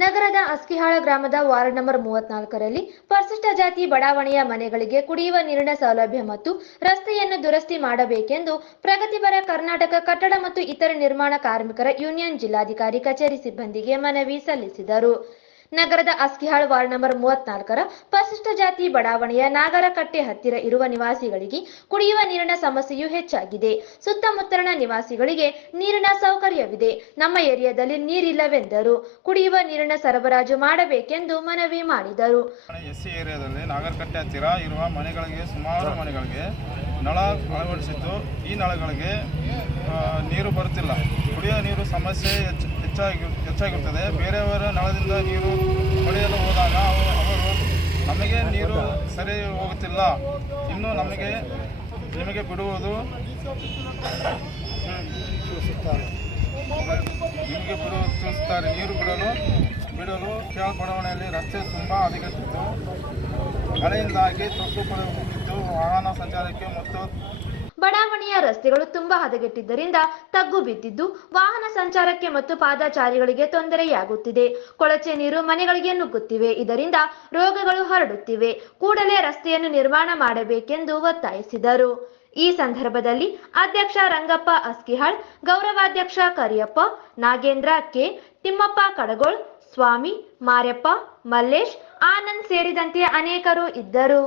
ನಗರದ ಅಸ್ಕಿಹಾಳ ಗ್ರಾಮದ ward number 34ರಲ್ಲಿ ಪರಿಶಿಷ್ಟ ಜಾತಿ ಬಡಾವಣೆಯ ಮನೆಗಳಿಗೆ ಕುಡಿಯುವ ನೀರಿನ ಸೌಲಭ್ಯ ಮತ್ತು ರಸ್ತೆಯನ್ನು ದುರಸ್ತಿ ಮಾಡಬೇಕೆಂದು ಪ್ರಗತಿಪರ ಕರ್ನಾಟಕ ಕಟ್ಟಡ ಮತ್ತು ಇತರೆ ನಿರ್ಮಾಣ ಕಾರ್ಮಿಕರ ಯೂನಿಯನ್ ಜಿಲ್ಲಾಧಿಕಾರಿ ಕಚೇರಿ ಸಿಬ್ಬಂದಿಗೆ ಮನವಿ ಸಲ್ಲಿಸಿದರು. ನಗರದ ಅಸ್ಕಿಹಾಳ್ ವಾರ್ಡ್ ನಂಬರ್ 34ರ ಪರಿಶಿಷ್ಟ ಜಾತಿ ಬಡಾವಣೆಯ ನಾಗರಕಟ್ಟೆ ಹತ್ತಿರ ಇರುವ ನಿವಾಸಿಗಳಿಗೆ ಕುಡಿಯುವ ನೀರಿನ ಸಮಸ್ಯೆಯು ಹೆಚ್ಚಾಗಿದೆ. ಸುತ್ತಮುತ್ತಲಿನ ನಿವಾಸಿಗಳಿಗೆ ನೀರಿನ ಸೌಕರ್ಯವಿದೆ. ನಮ್ಮ ಏರಿಯಾದಲ್ಲಿ ನೀರಿಲ್ಲವೆಂದರು. ಕುಡಿಯುವ ನೀರಿನ ಸರಬರಾಜು ಮಾಡಬೇಕೆಂದು ಮನವಿ ಮಾಡಿದರು. ಎಸ್ಸಿ ಏರಿಯಾದಲ್ಲಿ ನಾಗರಕಟ್ಟೆ ಹತ್ತಿರ ಇರುವ ಮನೆಗಳಿಗೆ ಸುಮಾರು ಮನೆಗಳಿಗೆ ನಳ ಅಳವಡಿಸಿದ್ದು ಈ ನಳಗಳಿಗೆ ನೀರು ಬರುತ್ತಿಲ್ಲ. ಕುಡಿಯುವ ನೀರು ಸಮಸ್ಯೆ ಹೆಚ್ಚಾಗಿರುತ್ತದೆ. ಬೇರೆಯವರ ನಳದಿಂದ ನೀರು ಪಡೆಯಲು ಹೋದಾಗ ಅವರು ನಮಗೆ ನೀರು ಸರಿ ಹೋಗುತ್ತಿಲ್ಲ, ಇನ್ನು ನಿಮಗೆ ಬಿಡುವುದು ತಿಳಿಸುತ್ತಾರೆ. ನೀರು ಬಿಡಲು ಕೆಳಬಡಾವಣೆಯಲ್ಲಿ ರಸ್ತೆ ತುಂಬ ಹದಗೆಟ್ಟಿದ್ದು, ಮಳೆಯಿಂದಾಗಿ ತೊಕ್ಕು ಪಡೆಯುತ್ತಿದ್ದು ವಾಹನ ಸಂಚಾರಕ್ಕೆ ಮತ್ತು ಬಡಾವಣೆಯ ರಸ್ತೆಗಳು ತುಂಬಾ ಹದಗೆಟ್ಟಿದ್ದರಿಂದ ತಗ್ಗು ಬಿದ್ದಿದ್ದು ವಾಹನ ಸಂಚಾರಕ್ಕೆ ಮತ್ತು ಪಾದಚಾರಿಗಳಿಗೆ ತೊಂದರೆಯಾಗುತ್ತಿದೆ. ಕೊಳಚೆ ನೀರು ಮನೆಗಳಿಗೆ ನುಗ್ಗುತ್ತಿವೆ. ಇದರಿಂದ ರೋಗಗಳು ಹರಡುತ್ತಿವೆ. ಕೂಡಲೇ ರಸ್ತೆಯನ್ನು ನಿರ್ಮಾಣ ಮಾಡಬೇಕೆಂದು ಒತ್ತಾಯಿಸಿದರು. ಈ ಸಂದರ್ಭದಲ್ಲಿ ಅಧ್ಯಕ್ಷ ರಂಗಪ್ಪ ಅಸ್ಕಿಹಾಳ್, ಗೌರವಾಧ್ಯಕ್ಷ ಕರಿಯಪ್ಪ, ನಾಗೇಂದ್ರ ಕೆ, ತಿಮ್ಮಪ್ಪ ಕಡಗೋಳ್, ಸ್ವಾಮಿ, ಮಾರ್ಯಪ್ಪ, ಮಲ್ಲೇಶ್, ಆನಂದ್ ಸೇರಿದಂತೆ ಅನೇಕರು ಇದ್ದರು.